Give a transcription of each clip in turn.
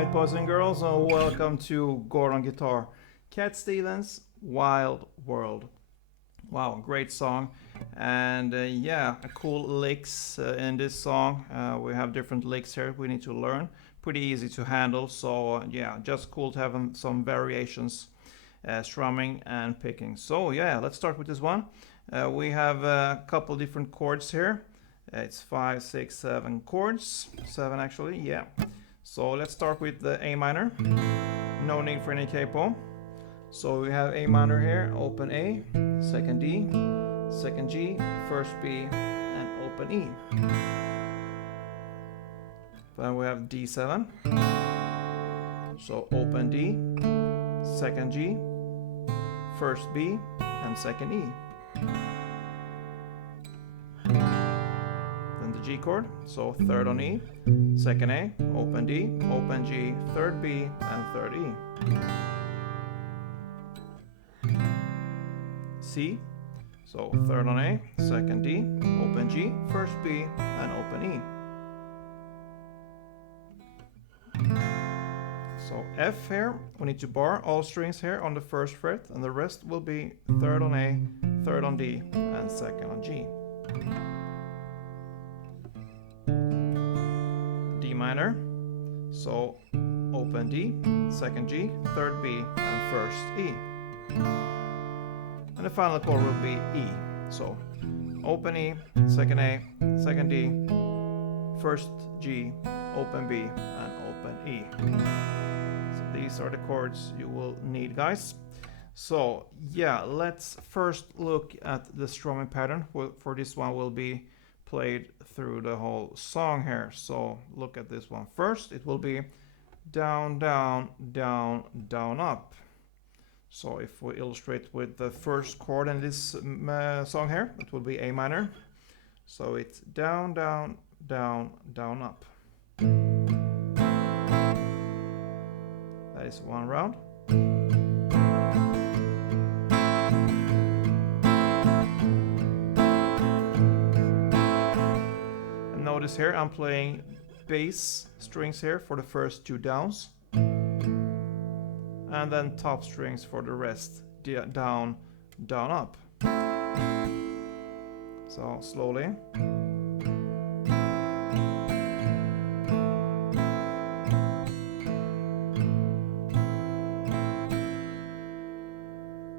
Alright, boys and girls, and welcome to Gordon Guitar. Cat Stevens, Wild World. Wow, great song. And yeah, cool licks in this song. We have different licks here we need to learn. Pretty easy to handle, so yeah, just cool to have some variations, strumming and picking. So yeah, let's start with this one. We have a couple different chords here. It's 5, 6, 7 chords. 7 actually, yeah. So let's start with the A minor. No need for any capo. So we have A minor here, open A, second D, second G, first B, and open E. Then we have D7. So open D, second G, first B, and second E. Then the G chord, so third on E, second A, open D, open G, third B, and third E. C, so third on A, second D, open G, first B, and open E. So F here, we need to bar all strings here on the first fret, and the rest will be third on A, third on D, and second on G. D minor, so open D, second G, third B, and first E. And the final chord will be E. So open E, second A, second D, first G, open B, and open E. So these are the chords you will need, guys. So yeah, let's first look at the strumming pattern. For this one will be played through the whole song here. So look at this one first. It will be down, down, down, down, up. So if we illustrate with the first chord in this song here, it will be A minor. So it's down, down, down, down, up. That is one round. And notice here I'm playing bass strings here for the first two downs. And then top strings for the rest, down, down, up. So slowly.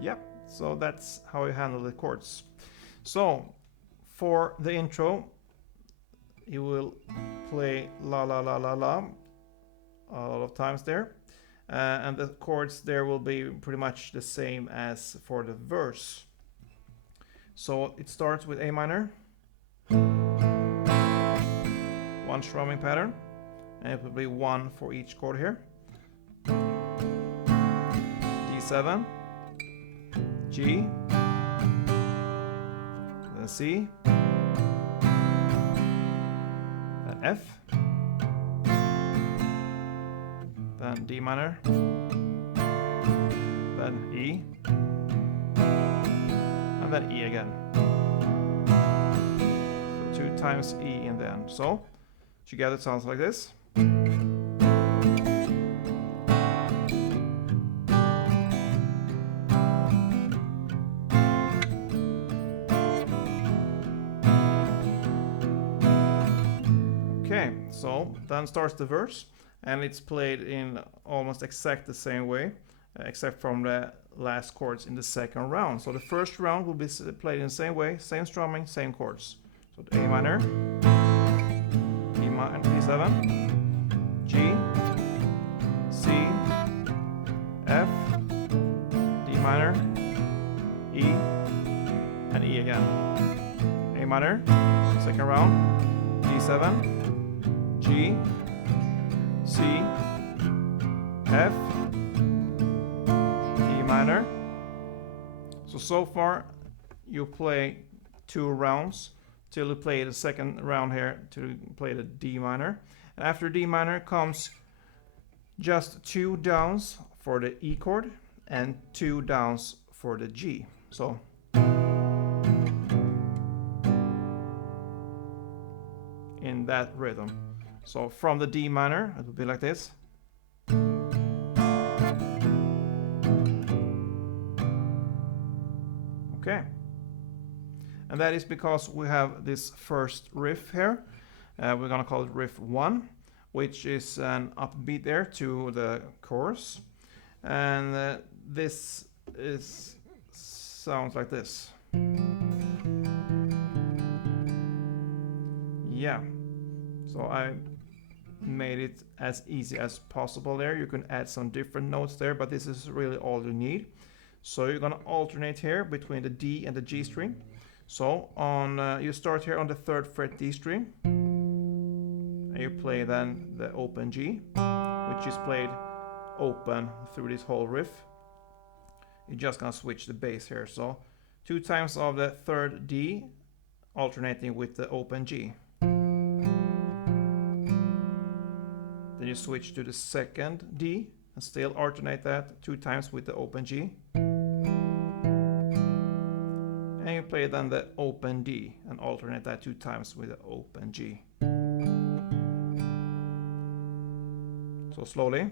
Yep, so that's how you handle the chords. So for the intro, you will play la la la la la a lot of times there. And the chords there will be pretty much the same as for the verse. So it starts with A minor, one strumming pattern, and it will be one for each chord here. D7, G, then C, then F, then D minor, then E, and then E again. So 2 times E in the end. So together it sounds like this. Okay, so then starts the verse. And it's played in almost exact the same way, except from the last chords in the second round. So the first round will be played in the same way, same strumming, same chords. So the A minor, E minor, D7, G, C, F, D minor, E, and E again. A minor, second round, D7, G, C, F, D minor. So far you play 2 rounds till you play the second round here to play the D minor. And after D minor comes just 2 downs for the E chord and 2 downs for the G. So in that rhythm. So from the D minor, it will be like this. And that is because we have this first riff here. We're gonna call it Riff 1, which is an upbeat there to the chorus. And this sounds like this. Yeah, so I made it as easy as possible there. You can add some different notes there, but this is really all you need. So you're gonna alternate here between the D and the G string. So you start here on the 3rd fret D string, and you play then the open G, which is played open through this whole riff. You're just gonna switch the bass here, so 2 times of the 3rd D alternating with the open G. Then you switch to the 2nd D and still alternate that 2 times with the open G. And you play then the open D and alternate that 2 times with the open G. So slowly.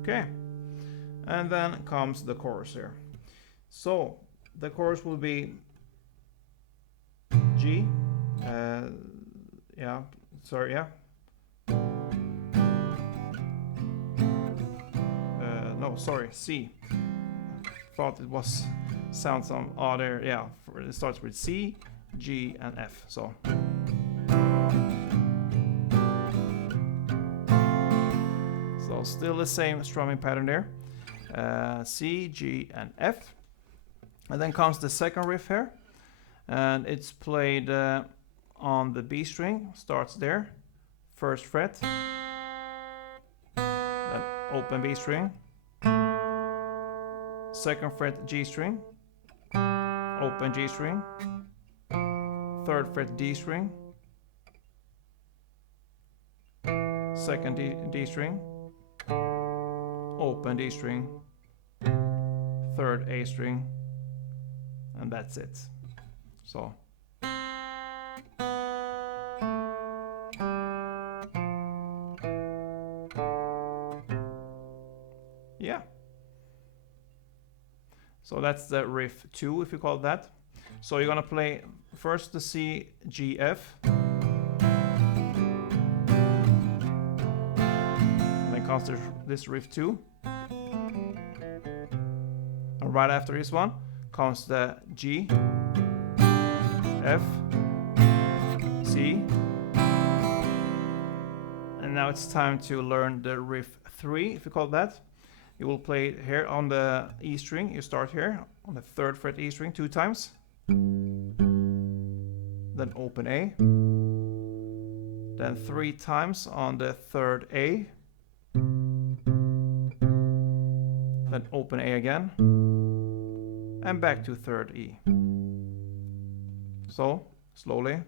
Okay. And then comes the chorus here. So the chorus will be G, C. Thought it was sound some other, yeah, it starts with C, G, and F. So still the same strumming pattern there. C, G, and F. And then comes the second riff here, and it's played on the B string, starts there, 1st fret, then open B string, 2nd fret G string, open G string, 3rd fret D string, 2nd D string, open D string, 3rd A string, and that's it. So yeah, so that's the riff 2, if you call it that. So you're gonna play first the C, G, F, and then comes this riff 2, and right after this one comes the G, F, C, and now it's time to learn the riff 3, if you call it that. You will play it here on the E string. You start here on the 3rd fret E string 2 times, then open A, then 3 times on the 3rd A, then open A again, and back to 3rd E. So slowly.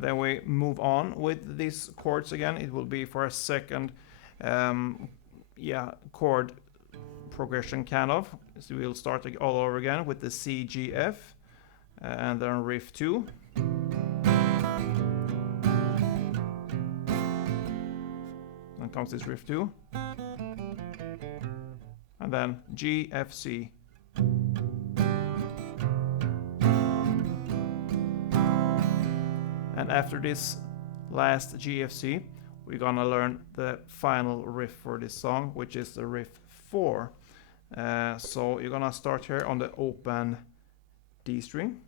Then we move on with these chords again. It will be for a second chord progression kind of. So we'll start all over again with the C, G, F, and then riff 2. Then comes this riff 2. And then G, F, C. And after this last GFC, we're gonna learn the final riff for this song, which is the Riff 4. So you're gonna start here on the open D string,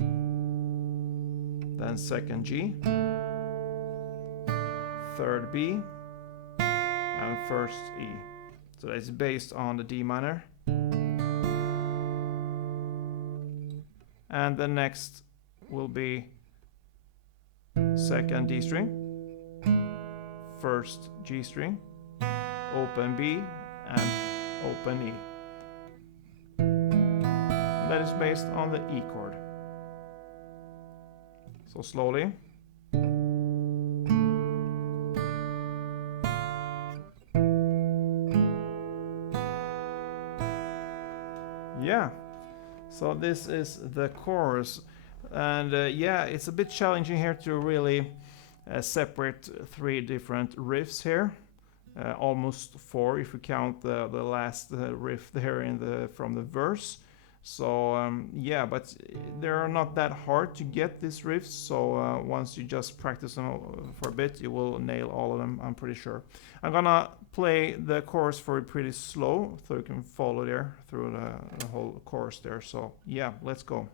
then 2nd G, 3rd B, and 1st E. So it's based on the D minor. And the next will be 2nd D string, 1st G string, open B, and open E. That is based on the E chord. So slowly. So this is the chorus, and yeah, it's a bit challenging here to really separate three different riffs here. Almost four if we count the last riff there from the verse. So yeah, but they're not that hard to get these riffs. So once you just practice them for a bit, you will nail all of them, I'm pretty sure. I'm gonna play the chorus for it pretty slow, so you can follow there through the whole chorus there. So yeah, let's go.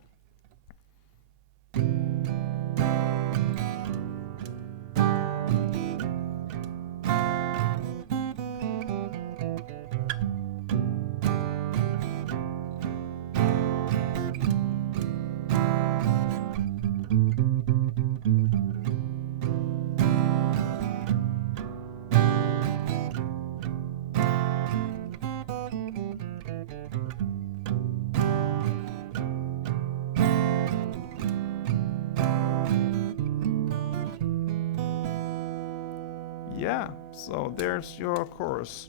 Yeah, so there's your chorus.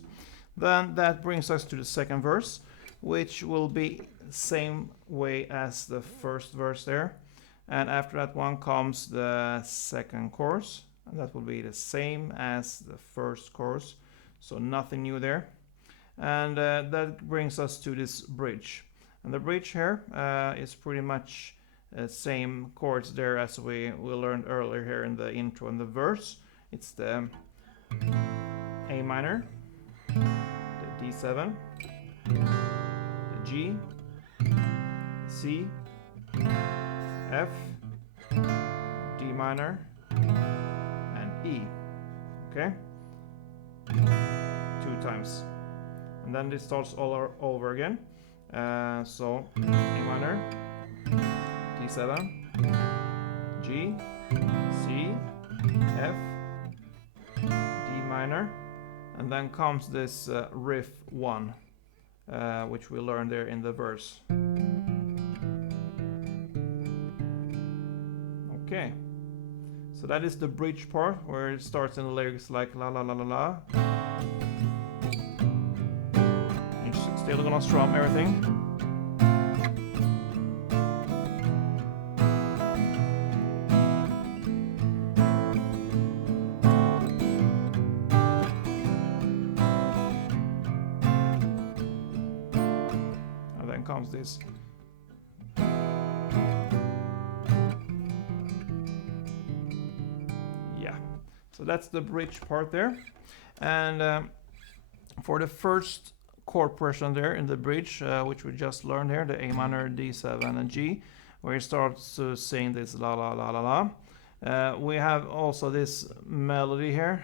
Then that brings us to the second verse, which will be same way as the first verse there. And after that one comes the second chorus, and that will be the same as the first chorus, so nothing new there. And that brings us to this bridge. And the bridge here is pretty much same chords there as we learned earlier here in the intro and the verse. It's the A minor, the D7, the G, C, F, D minor, and E. Okay? 2 times. And then this starts all over again. So A minor, D7, G, C, F, D minor, and then comes this riff 1, which we learned there in the verse. Okay, so that is the bridge part where it starts in the lyrics like la la la la la. You're still gonna strum everything. Comes this. Yeah, so that's the bridge part there. And for the first chord progression there in the bridge, which we just learned here, the A minor, D7 and G, where it starts to sing this la la la la la, we have also this melody here.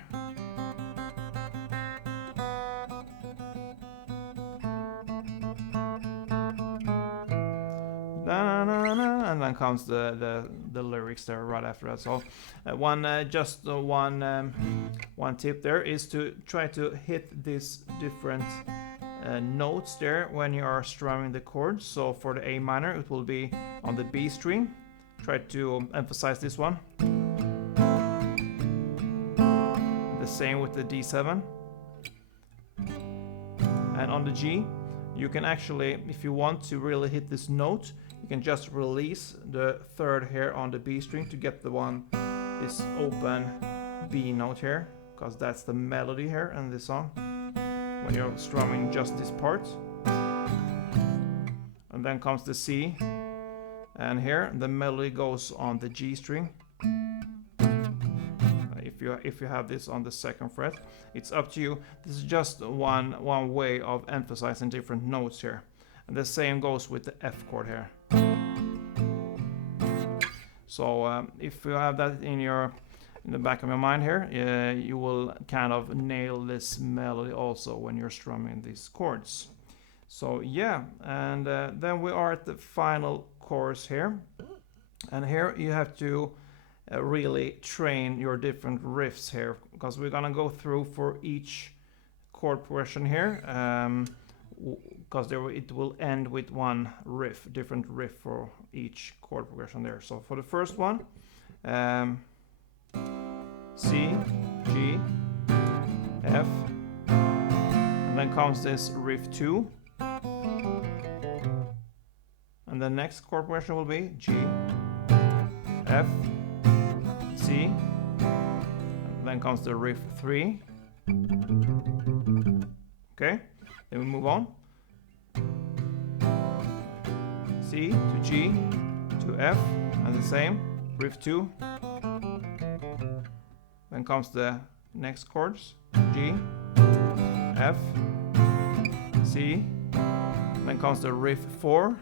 And then comes the lyrics there right after that. So one tip there is to try to hit these different notes there when you are strumming the chords. So for the A minor it will be on the B string. Try to emphasize this one. The same with the D7. And on the G you can actually, if you want to really hit this note, you can just release the third here on the B string to get this open B note here, because that's the melody here in this song when you're strumming just this part. And then comes the C, and here the melody goes on the G string. If you have this on the second fret, it's up to you. This is just one way of emphasizing different notes here. And the same goes with the F chord here. So if you have that in the back of your mind here, you will kind of nail this melody also when you're strumming these chords. So yeah, and then we are at the final chorus here. And here you have to really train your different riffs here, because we're gonna go through for each chord progression here, because it will end with one riff, different riff for each chord progression there. So for the first one, C, G, F, and then comes this riff 2, and And the next chord progression will be G, F, C, and then comes the Riff 3. Okay, then we move on. C to G to F, and the same, Riff 2. Then comes the next chords, G, F, C, then comes the Riff 4,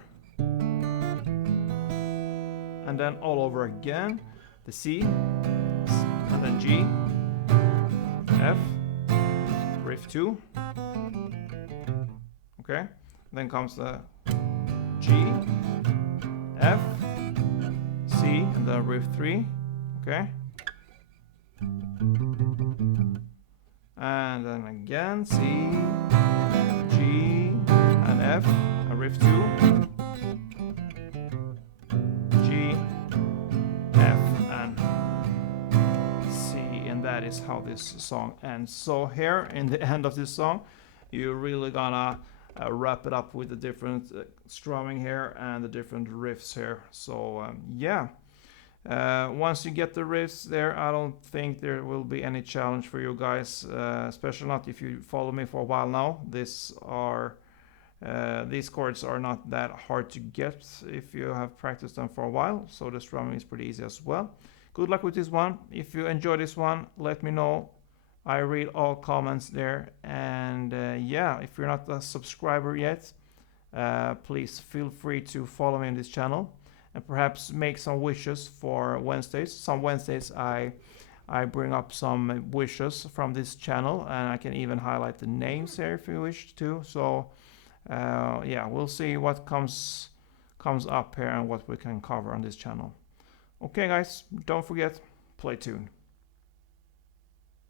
and then all over again, the C, and then G, F, Riff 2, okay, then comes the G, F, C, and then Riff 3, okay, and then again C, G, and F, and Riff 2, G, F, and C, and that is how this song ends. So here in the end of this song, you're really gonna wrap it up with the different strumming here and the different riffs here. So yeah. Once you get the riffs there, I don't think there will be any challenge for you guys, especially not if you follow me for a while now. These chords are not that hard to get if you have practiced them for a while, so the strumming is pretty easy as well. Good luck with this one. If you enjoy this one, let me know. I read all comments there, and yeah, if you're not a subscriber yet, please feel free to follow me on this channel. And perhaps make some wishes for Wednesdays. Some Wednesdays I bring up some wishes from this channel, and I can even highlight the names here if you wish to. So yeah, we'll see what comes up here and what we can cover on this channel. Okay guys, don't forget, play tune.